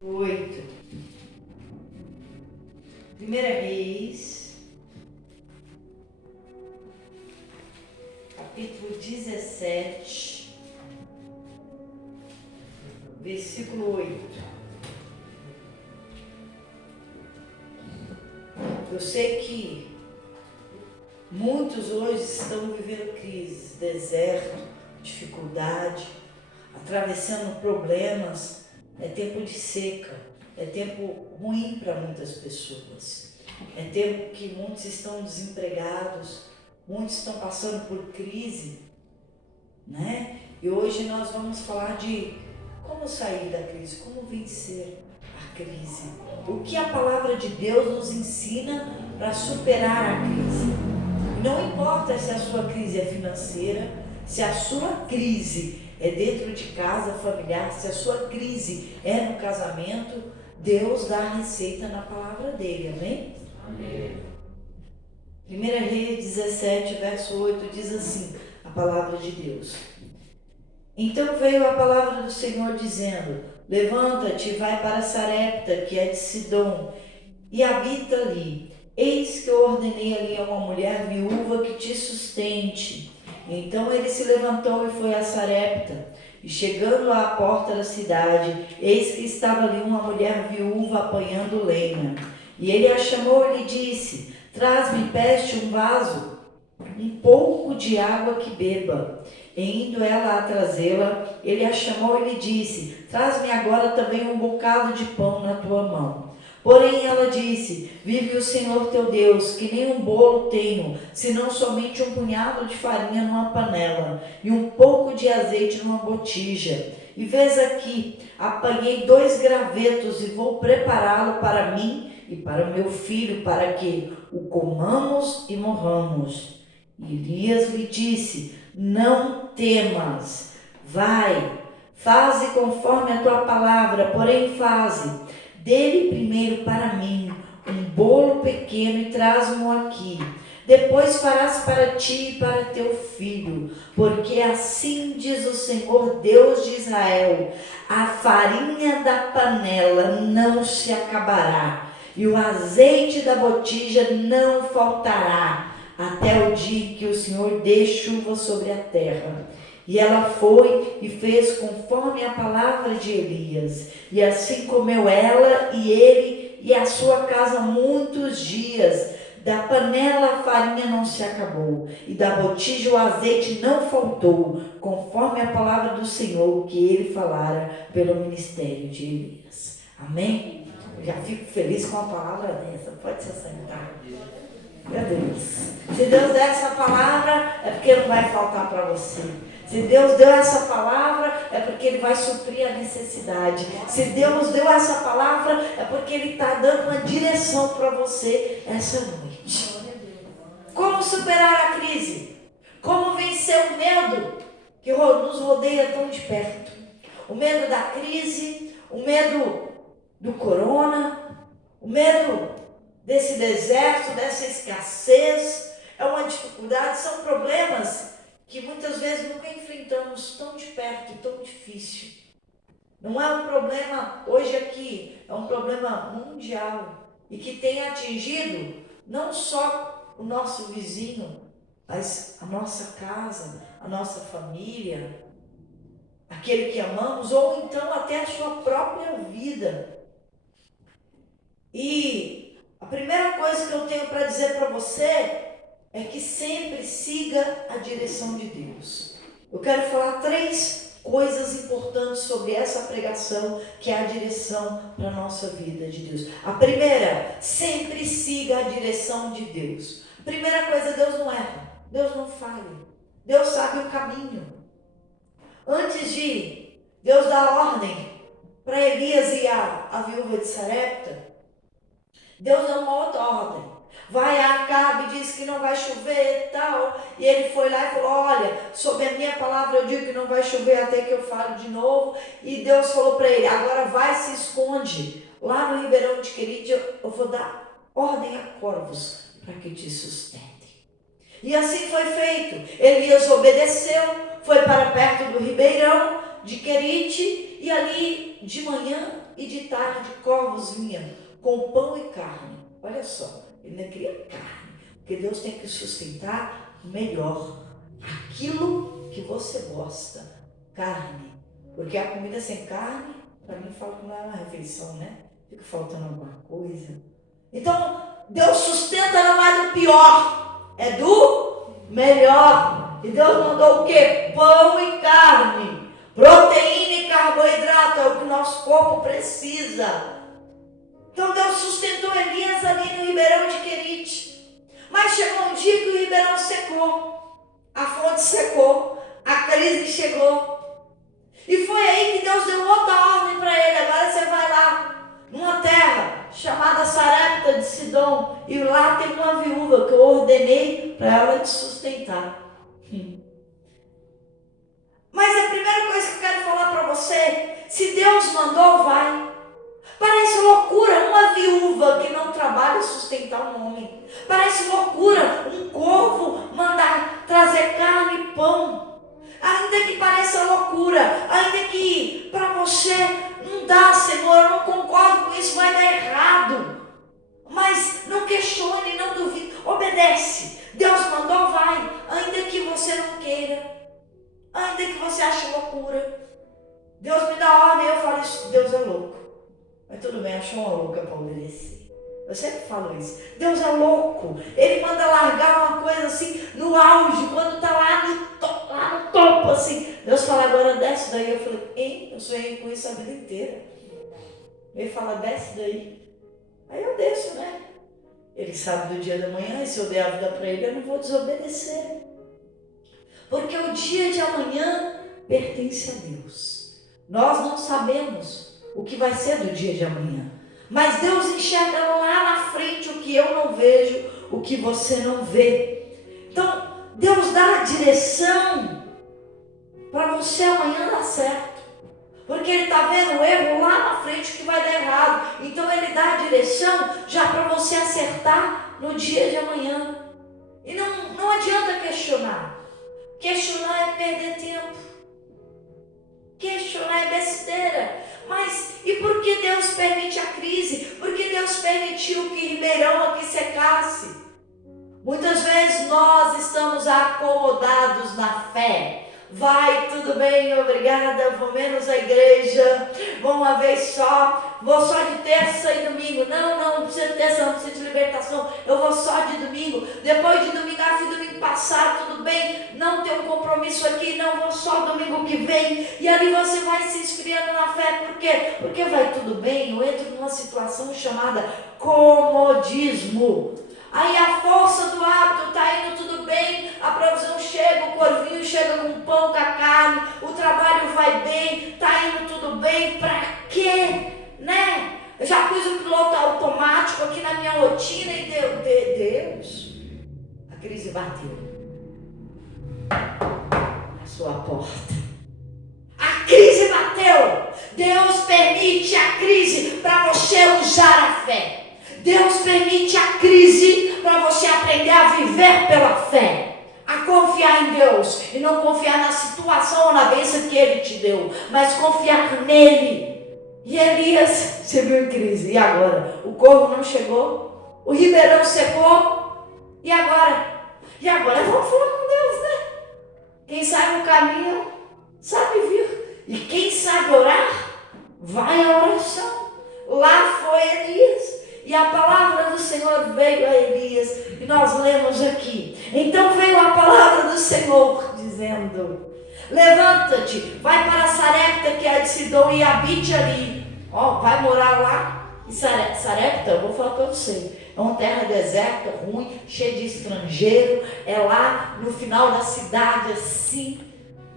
8. 1 Reis, capítulo 17, versículo 8. Eu sei que muitos hoje estão vivendo crises, deserto, dificuldade, atravessando problemas. É tempo de seca, é tempo ruim para muitas pessoas, é tempo que muitos estão desempregados, muitos estão passando por crise, né? E hoje nós vamos falar de como sair da crise, como vencer a crise. O que a palavra de Deus nos ensina para superar a crise. Não importa se a sua crise é financeira, se a sua crise é dentro de casa, familiar, se a sua crise é no casamento, Deus dá a receita na palavra dele, amém? Amém. 1 Reis 17, verso 8 diz assim, a palavra de Deus. Então veio a palavra do Senhor dizendo, levanta-te e vai para Sarepta, que é de Sidom, e habita ali. Eis que eu ordenei ali a uma mulher viúva que te sustente. Então ele se levantou e foi a Sarepta. E chegando à porta da cidade, eis que estava ali uma mulher viúva apanhando lenha. E ele a chamou e lhe disse, traz-me peste um vaso, um pouco de água que beba. E indo ela a trazê-la, ele a chamou e lhe disse, traz-me agora também um bocado de pão na tua mão. Porém ela disse, vive o Senhor teu Deus, que nem um bolo tenho, senão somente um punhado de farinha numa panela, e um pouco de azeite numa botija. E vês aqui, apanhei 2 gravetos e vou prepará-lo para mim e para o meu filho, para que o comamos e morramos. E Elias lhe disse, não temas, vai, faze conforme a tua palavra, porém faze. Dê-lhe primeiro para mim um bolo pequeno e traz-mo aqui. Depois farás para ti e para teu filho, porque assim diz o Senhor Deus de Israel, a farinha da panela não se acabará, e o azeite da botija não faltará, até o dia que o Senhor dê chuva sobre a terra. E ela foi e fez conforme a palavra de Elias. E assim comeu ela e ele e a sua casa muitos dias. Da panela a farinha não se acabou, e da botija o azeite não faltou, conforme a palavra do Senhor que ele falara pelo ministério de Elias. Amém? Eu já fico feliz com a palavra dessa. Pode se assentar. Meu Deus. Se Deus der essa palavra, é porque não vai faltar para você. Se Deus deu essa palavra, é porque Ele vai suprir a necessidade. Se Deus deu essa palavra, é porque Ele está dando uma direção para você essa noite. Como superar a crise? Como vencer o medo que nos rodeia tão de perto? O medo da crise, o medo do corona, o medo desse deserto, dessa escassez, é uma dificuldade, são problemas que muitas vezes nunca enfrentamos tão de perto e tão difícil. Não é um problema hoje aqui, é um problema mundial e que tem atingido não só o nosso vizinho, mas a nossa casa, a nossa família, aquele que amamos, ou então até a sua própria vida. E a primeira coisa que eu tenho para dizer para você é que sempre siga a direção de Deus. Eu quero falar 3 coisas importantes sobre essa pregação, que é a direção para a nossa vida de Deus. A primeira, sempre siga a direção de Deus. A primeira coisa, Deus não erra, Deus não falha, Deus sabe o caminho. Antes de Deus dar ordem para Elias e a viúva de Sarepta, Deus deu uma outra ordem. Vai a Acabe, diz que não vai chover e tal. E ele foi lá e falou, olha, sob a minha palavra eu digo que não vai chover até que eu fale de novo. E Deus falou para ele, agora vai, se esconde. Lá no ribeirão de Querite eu vou dar ordem a corvos para que te sustentem. E assim foi feito. Elias obedeceu, foi para perto do ribeirão de Querite. E ali de manhã e de tarde corvos vinham com pão e carne. Olha só, ele não queria carne, porque Deus tem que sustentar o melhor, aquilo que você gosta, carne. Porque a comida sem carne, para mim, fala que não é uma refeição, né? Fica faltando alguma coisa. Então, Deus sustenta não é do pior, é do melhor. E Deus mandou o quê? Pão e carne, proteína e carboidrato, é o que o nosso corpo precisa. Então Deus sustentou Elias ali no ribeirão de Querite. Mas chegou um dia que o ribeirão secou, a fonte secou, a crise chegou. E foi aí que Deus deu outra ordem para ele. Agora você vai lá, numa terra chamada Sarepta de Sidom, e lá tem uma viúva que eu ordenei para ela te sustentar. Mas a primeira coisa que eu quero falar para você, se Deus mandou, vai. Parece loucura uma viúva que não trabalha sustentar um homem. Parece loucura um corvo mandar trazer carne e pão. Ainda que pareça loucura, ainda que para você não dá, Senhor, eu não concordo com isso, vai dar errado. Mas não questione, não duvide, obedece. Deus mandou, vai, ainda que você não queira, ainda que você ache loucura. Deus me dá ordem, eu falo isso, Deus é louco. Mas tudo bem, achou uma louca para obedecer. Eu sempre falo isso. Deus é louco. Ele manda largar uma coisa assim no auge, quando está lá no topo assim. Deus fala, agora desce daí. Eu falei, hein? Eu sonhei com isso a vida inteira. Ele fala, desce daí. Aí eu desço, né? Ele sabe do dia da manhã, e se eu der a vida para ele, eu não vou desobedecer. Porque o dia de amanhã pertence a Deus. Nós não sabemos o que vai ser do dia de amanhã. Mas Deus enxerga lá na frente o que eu não vejo, o que você não vê. Então, Deus dá a direção para você amanhã dar certo. Porque Ele está vendo o erro lá na frente que vai dar errado. Então Ele dá a direção já para você acertar no dia de amanhã. E não adianta questionar. Questionar é perder tempo. Questionar é besteira. Mas e por que Deus permite a crise? Por que Deus permitiu que Ribeirão aqui secasse? Muitas vezes nós estamos acomodados na fé. Vai, tudo bem, obrigada, vou menos à igreja, vou uma vez só, vou só de terça e domingo. Não precisa de terça, não precisa de libertação, eu vou só de domingo. Depois de domingo, domingo passado, tudo bem, não tem um compromisso aqui, não, vou só domingo que vem. E ali você vai se esfriando na fé, por quê? Porque vai tudo bem, eu entro numa situação chamada comodismo. Aí a força do hábito está indo tudo bem, a provisão chega, o corvinho chega com pão, com a carne, o trabalho vai bem, está indo tudo bem, para quê? Né? Eu já pus o piloto automático aqui na minha rotina e Deus, a crise bateu na sua porta. A crise bateu. Deus permite a crise para você usar a fé. Deus permite a crise para você aprender a viver pela fé, a confiar em Deus e não confiar na situação ou na bênção que Ele te deu, mas confiar nele. E Elias, você viu em crise, e agora? O corvo não chegou, o ribeirão secou, e agora? E agora vamos falar com Deus, né? Quem sabe o caminho sabe vir, e quem sabe orar, vai à oração. Lá foi Elias. E a palavra do Senhor veio a Elias, e nós lemos aqui. Então veio a palavra do Senhor, dizendo: levanta-te, vai para Sarepta, que é de Sidom, e habite ali. Vai morar lá. E Sarepta, eu vou falar para você, é uma terra deserta, ruim, cheia de estrangeiro. É lá no final da cidade, assim,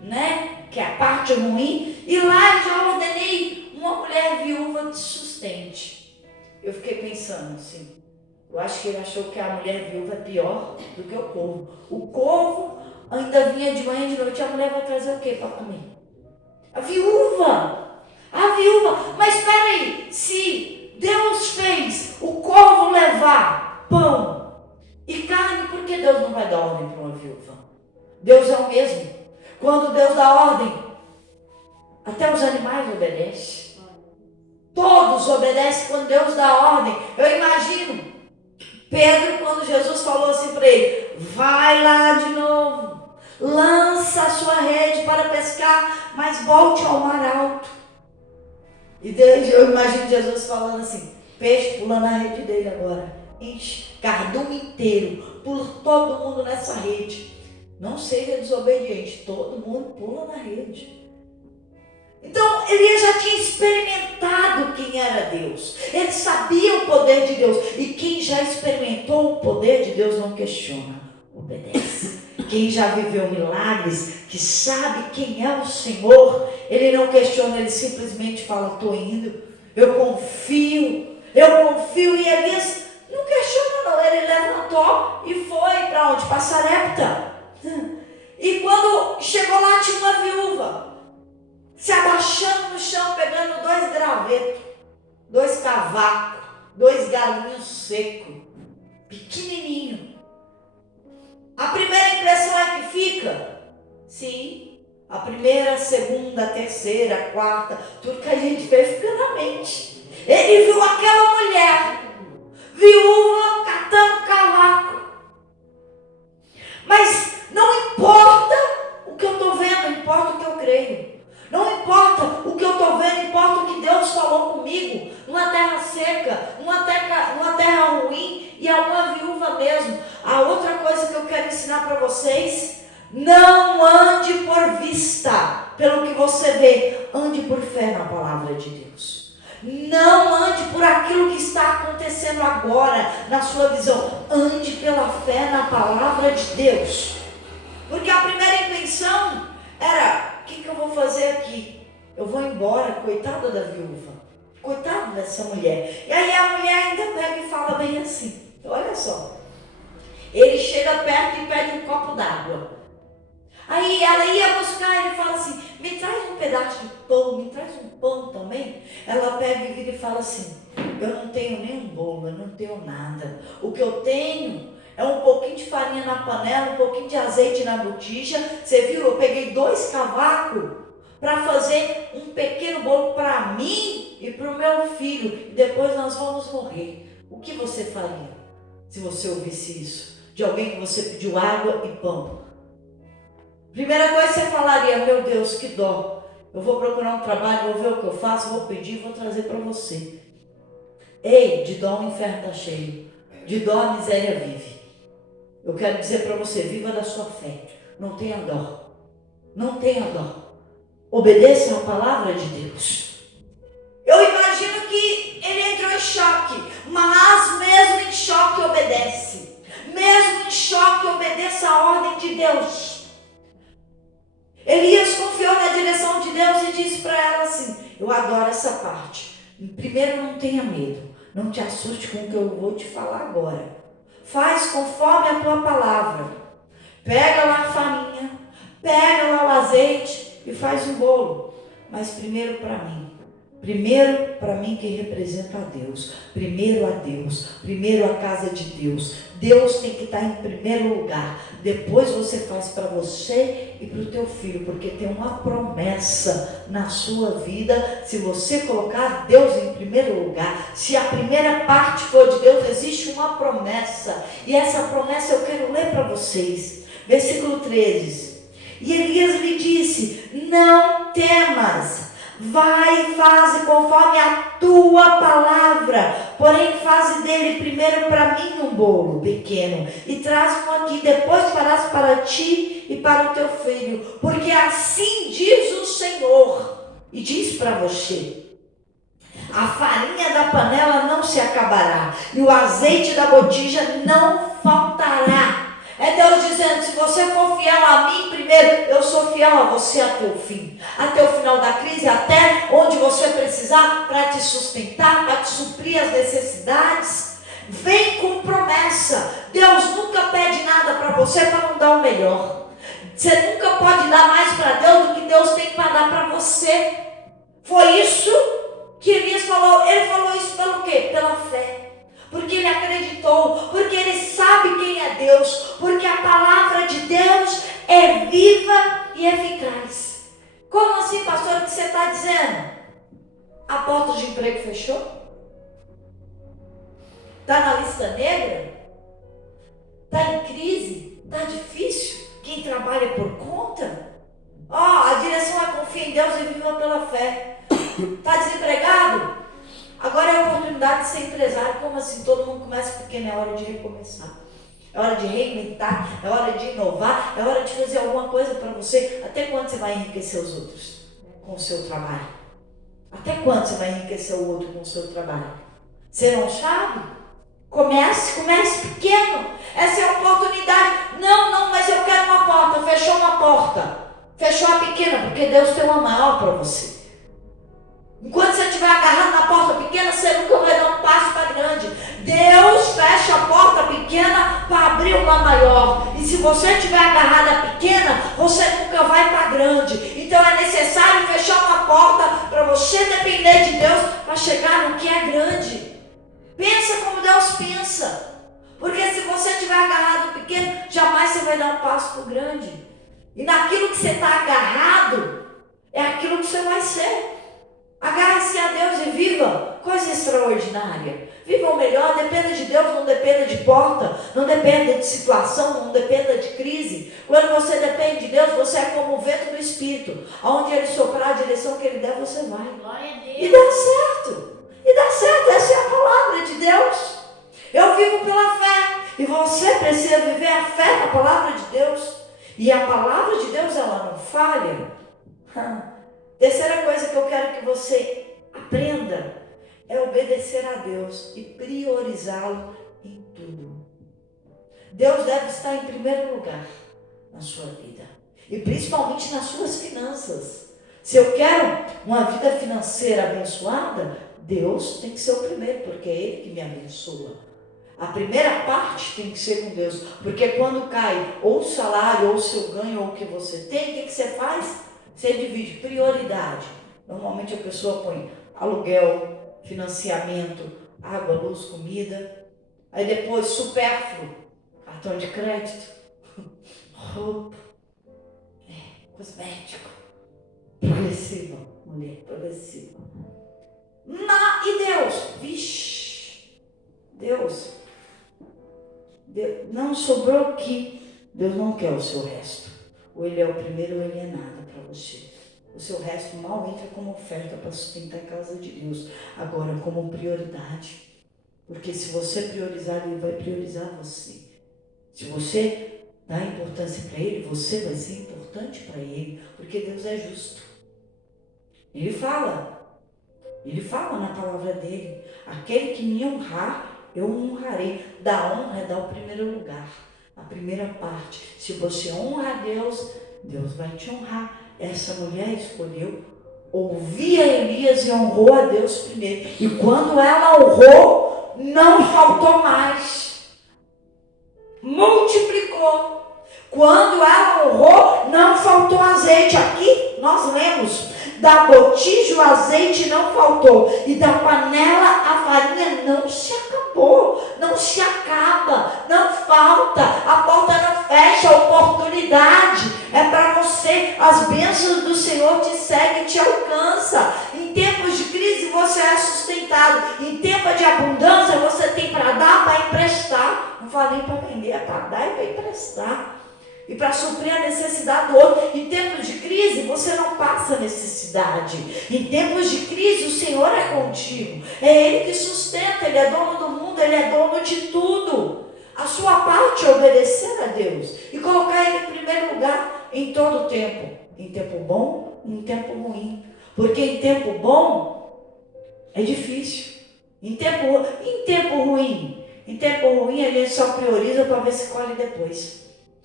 né? Que é a parte ruim. E lá eu já ordenei uma mulher viúva que sustente. Eu fiquei pensando assim, eu acho que ele achou que a mulher viúva é pior do que o corvo. O corvo ainda vinha de manhã e de noite, a mulher vai trazer o que para comer? A viúva, mas espera aí, se Deus fez o corvo levar pão e carne, por que Deus não vai dar ordem para uma viúva? Deus é o mesmo. Quando Deus dá ordem, até os animais obedecem. Todos obedecem quando Deus dá ordem. Eu imagino Pedro, quando Jesus falou assim para ele: vai lá de novo, lança a sua rede para pescar, mas volte ao mar alto. E eu imagino Jesus falando assim: peixe pulando na rede dele agora, enche, cardume inteiro, pula todo mundo nessa rede. Não seja desobediente, todo mundo pula na rede. Então Elias já tinha experimentado quem era Deus, ele sabia o poder de Deus, e quem já experimentou o poder de Deus não questiona, obedece. Quem já viveu milagres, que sabe quem é o Senhor, ele não questiona, ele simplesmente fala: estou indo, eu confio. E Elias não questiona não, ele levantou e foi para onde? Para Sarepta. E quando chegou lá, tinha uma viúva se abaixando no chão, pegando 2 gravetos, 2 cavacos, 2 galinhos secos, pequenininho. A primeira impressão é que fica, sim, a primeira, a segunda, a terceira, a quarta, tudo que a gente vê fica na mente. Ele viu aquela mulher, viúva, catando cavaco. Mas não importa o que eu estou vendo, importa o que eu creio. Não importa o que eu estou vendo, importa o que Deus falou comigo. Numa terra seca, numa terra ruim, e a uma viúva mesmo. A outra coisa que eu quero ensinar para vocês: não ande por vista, pelo que você vê, ande por fé na palavra de Deus. Não ande por aquilo que está acontecendo agora, na sua visão. Ande pela fé na palavra de Deus. Porque a primeira intenção era: o que eu vou fazer aqui? Eu vou embora, coitada da viúva, coitada dessa mulher. E aí a mulher ainda pega e fala bem assim, olha só, ele chega perto e pede um copo d'água. Aí ela ia buscar e ele fala assim: me traz um pedaço de pão, me traz um pão também. Ela pega e vira e fala assim: eu não tenho nem um bolo, eu não tenho nada. O que eu tenho é um pouquinho de farinha na panela, um pouquinho de azeite na botija. Você viu? Eu peguei 2 cavacos para fazer um pequeno bolo para mim e para o meu filho. E depois nós vamos morrer. O que você faria se você ouvisse isso de alguém que você pediu água e pão? Primeira coisa que você falaria: meu Deus, que dó. Eu vou procurar um trabalho, vou ver o que eu faço, vou pedir, vou trazer para você. Ei, de dó o inferno está cheio. De dó a miséria vive. Eu quero dizer para você: viva da sua fé. Não tenha dó. Não tenha dó. Obedeça a palavra de Deus. Eu imagino que ele entrou em choque, mas mesmo em choque obedece. Mesmo em choque obedeça a ordem de Deus. Elias confiou na direção de Deus e disse para ela assim: eu adoro essa parte. Primeiro, não tenha medo. Não te assuste com o que eu vou te falar agora. Faz conforme a tua palavra. Pega lá a farinha, pega lá o azeite e faz um bolo. Mas primeiro para mim. Primeiro para mim, que representa a Deus. Primeiro a Deus. Primeiro a casa de Deus. Deus tem que estar em primeiro lugar. Depois você faz para você e para o teu filho. Porque tem uma promessa na sua vida. Se você colocar Deus em primeiro lugar. Se a primeira parte for de Deus, existe uma promessa. E essa promessa eu quero ler para vocês. Versículo 13. E Elias lhe disse: não temas. Vai e faze conforme a tua palavra, porém faze dele primeiro para mim um bolo pequeno, e traz-o aqui, depois farás para ti e para o teu filho, porque assim diz o Senhor, e diz para você: a farinha da panela não se acabará, e o azeite da botija não faltará. É Deus dizendo: se você for fiel a mim primeiro, eu sou fiel a você até o fim. Até o final da crise, até onde você precisar para te sustentar, para te suprir as necessidades. Vem com promessa. Deus nunca pede nada para você para não dar o melhor. Você nunca pode dar mais para Deus do que Deus tem para dar para você. Foi isso que Elias falou. Ele falou isso pelo quê? Pela fé. Porque ele acreditou, porque ele sabe quem é Deus, porque a palavra de Deus é viva e eficaz. Como assim, pastor, o que você está dizendo? A porta de emprego fechou? Está na lista negra? Está em crise? Está difícil? Quem trabalha por conta? A direção é confia em Deus e viva pela fé. Está desempregado? Agora é a oportunidade de ser empresário. Como assim? Todo mundo começa pequeno, é hora de recomeçar. É hora de reinventar, é hora de inovar, é hora de fazer alguma coisa para você. Até quando você vai enriquecer os outros com o seu trabalho? Até quando você vai enriquecer o outro com o seu trabalho? Você não sabe? Comece pequeno. Essa é a oportunidade. Não, mas eu quero uma porta. Fechou uma porta. Fechou a pequena, porque Deus tem uma maior para você. Enquanto você estiver agarrado na porta pequena, você nunca vai dar um passo para grande. Deus fecha a porta pequena para abrir uma maior. E se você estiver agarrado à pequena, você nunca vai para grande. Então é necessário fechar uma porta para você depender de Deus para chegar no que é grande. Pensa como Deus pensa. Porque se você estiver agarrado no pequeno, jamais você vai dar um passo para o grande. E naquilo que você está agarrado, é aquilo que você vai ser. Agarre-se a Deus e viva coisa extraordinária. Viva o melhor, dependa de Deus, não dependa de porta, não dependa de situação, não dependa de crise. Quando você depende de Deus, você é como o vento do Espírito. Aonde Ele soprar a direção que Ele der, você vai. Glória a Deus. E dá certo. Essa é a palavra de Deus. Eu vivo pela fé. E você precisa viver a fé na palavra de Deus. E a palavra de Deus, ela não falha. Terceira coisa que eu quero que você aprenda é obedecer a Deus e priorizá-lo em tudo. Deus deve estar em primeiro lugar na sua vida e principalmente nas suas finanças. Se eu quero uma vida financeira abençoada, Deus tem que ser o primeiro, porque é Ele que me abençoa. A primeira parte tem que ser com Deus, porque quando cai ou o salário, ou o seu ganho, ou o que você tem, o que você faz? Você divide prioridade. Normalmente a pessoa põe aluguel, financiamento, água, luz, comida. Aí depois supérfluo, cartão de crédito, roupa, cosmético. Progressiva, mulher, progressiva. E Deus? Vixe, Deus não sobrou aqui. Deus não quer o seu resto. Ou Ele é o primeiro ou Ele é nada para você. O seu resto mal entra como oferta para sustentar a casa de Deus. Agora, como prioridade. Porque se você priorizar, Ele vai priorizar você. Se você dá importância para Ele, você vai ser importante para Ele. Porque Deus é justo. Ele fala na palavra dele: aquele que me honrar, eu o honrarei. Da honra é dar o primeiro lugar. A primeira parte. Se você honra a Deus, Deus vai te honrar. Essa mulher escolheu ouvir a Elias e honrou a Deus primeiro. E quando ela honrou, não faltou mais. Multiplicou. Quando ela honrou, não faltou azeite. Aqui nós lemos: da botija o azeite não faltou, e da panela a farinha não se acabou, não se acaba, não falta, a porta não fecha, a oportunidade é para você. As bênçãos do Senhor te seguem e te alcançam. Em tempos de crise você é sustentado, em tempo de abundância você tem para dar, para emprestar. Não falei para vender, é para dar e para emprestar. E para suprir a necessidade do outro. Em tempos de crise, você não passa necessidade. Em tempos de crise, o Senhor é contigo. É Ele que sustenta, Ele é dono do mundo, Ele é dono de tudo. A sua parte é obedecer a Deus e colocar Ele em primeiro lugar em todo o tempo. Em tempo bom e em tempo ruim. Porque em tempo bom é difícil. Em tempo ruim a gente só prioriza para ver se colhe depois.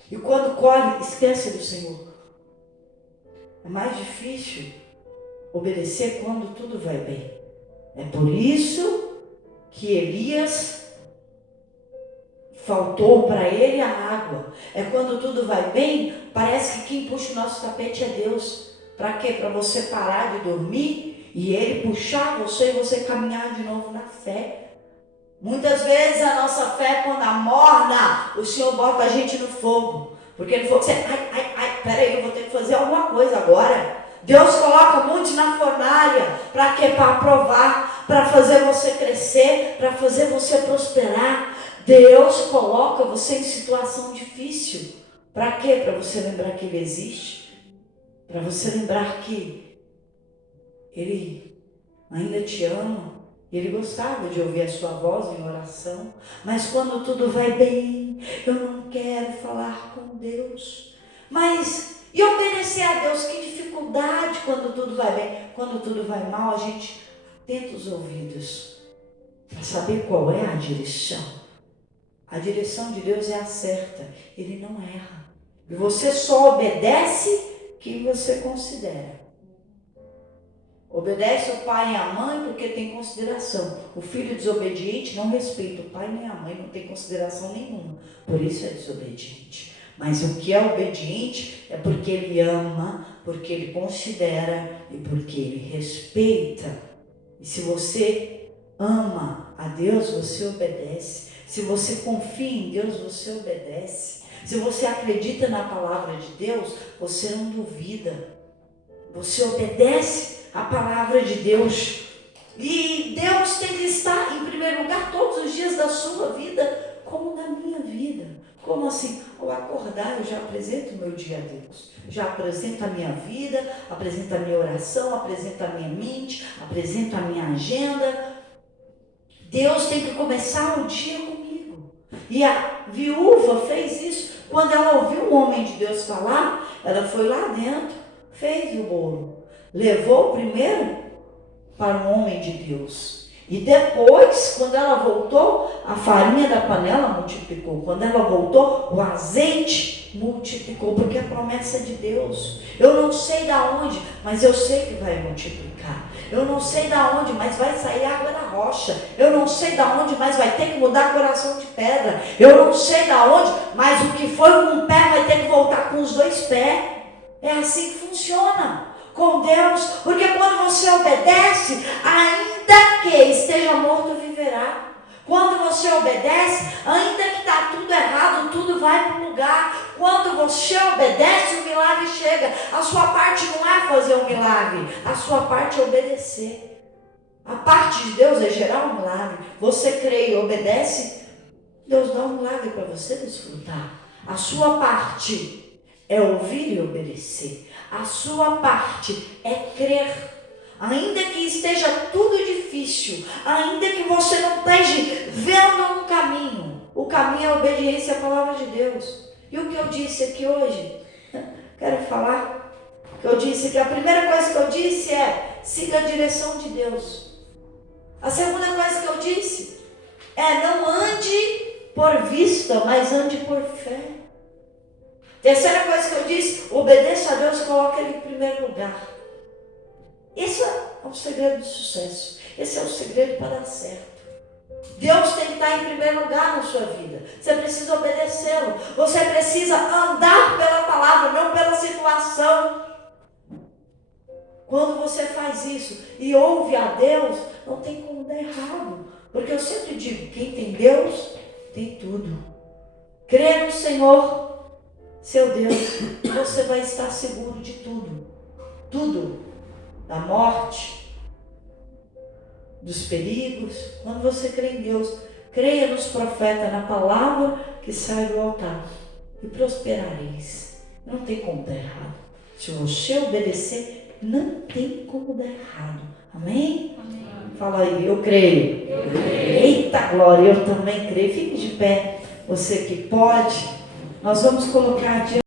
E quando colhe, esquece do Senhor. É mais difícil obedecer quando tudo vai bem. É por isso que Elias faltou para ele a água. É quando tudo vai bem, parece que quem puxa o nosso tapete é Deus. Para quê? Para você parar de dormir e Ele puxar você e você caminhar de novo na fé. Muitas vezes a nossa fé, quando amorna, o Senhor bota a gente no fogo. Porque Ele falou: peraí, eu vou ter que fazer alguma coisa agora. Deus coloca muitos na fornalha. Para quê? Para aprovar, para fazer você crescer, para fazer você prosperar. Deus coloca você em situação difícil. Para quê? Para você lembrar que Ele existe. Para você lembrar que Ele ainda te ama. Ele gostava de ouvir a sua voz em oração. Mas quando tudo vai bem, eu não quero falar com Deus. Mas e obedecer a Deus? Que dificuldade quando tudo vai bem. Quando tudo vai mal, a gente atenta os ouvidos para saber qual é a direção. A direção de Deus é a certa. Ele não erra. E você só obedece quem você considera. Obedece o pai e a mãe porque tem consideração. O filho desobediente não respeita o pai nem a mãe, não tem consideração nenhuma. Por isso é desobediente. Mas o que é obediente é porque ele ama, porque ele considera e porque ele respeita. E se você ama a Deus, você obedece. Se você confia em Deus, você obedece. Se você acredita na palavra de Deus, você não duvida. Você obedece a palavra de Deus. E Deus tem que estar em primeiro lugar todos os dias da sua vida, como na minha vida. Como assim? Ao acordar, eu já apresento o meu dia a Deus. Já apresento a minha vida, apresento a minha oração, apresento a minha mente, apresento a minha agenda. Deus tem que começar o dia comigo. E a viúva fez isso. Quando ela ouviu o homem de Deus falar, ela foi lá dentro, fez o bolo. Levou primeiro para o homem de Deus. E depois, quando ela voltou, a farinha da panela multiplicou. Quando ela voltou, o azeite multiplicou. Porque é promessa de Deus. Eu não sei de onde, mas eu sei que vai multiplicar. Eu não sei de onde, mas vai sair água da rocha. Eu não sei de onde, mas vai ter que mudar coração de pedra. Eu não sei de onde, mas o que foi com um pé vai ter que voltar com os dois pés. É assim que funciona com Deus, porque quando você obedece, ainda que esteja morto, viverá. Quando você obedece, ainda que está tudo errado, tudo vai para o lugar. Quando você obedece, o milagre chega. A sua parte não é fazer um milagre, a sua parte é obedecer. A parte de Deus é gerar um milagre. Você crê e obedece, Deus dá um milagre para você desfrutar. A sua parte é ouvir e obedecer. A sua parte é crer. Ainda que esteja tudo difícil, ainda que você não esteja vendo um caminho, o caminho é a obediência à palavra de Deus. E o que eu disse aqui hoje? Quero falar que eu disse que a primeira coisa que eu disse é: siga a direção de Deus. A segunda coisa que eu disse é: não ande por vista, mas ande por fé. Terceira coisa que eu disse: obedeça a Deus e coloque Ele em primeiro lugar. Esse é o segredo do sucesso. Esse é o segredo para dar certo. Deus tem que estar em primeiro lugar na sua vida. Você precisa obedecê-lo. Você precisa andar pela palavra, não pela situação. Quando você faz isso e ouve a Deus, não tem como dar errado. Porque eu sempre digo: quem tem Deus, tem tudo. Crê no Senhor, seu Deus, você vai estar seguro de tudo. Tudo. Da morte, dos perigos. Quando você crê em Deus, creia nos profetas, na palavra que sai do altar, e prosperareis. Não tem como dar errado. Se você obedecer, não tem como dar errado. Amém? Amém. Fala aí: eu creio. Eu creio. Eita glória, eu também creio. Fique de pé, você que pode. Nós vamos colocar adiante.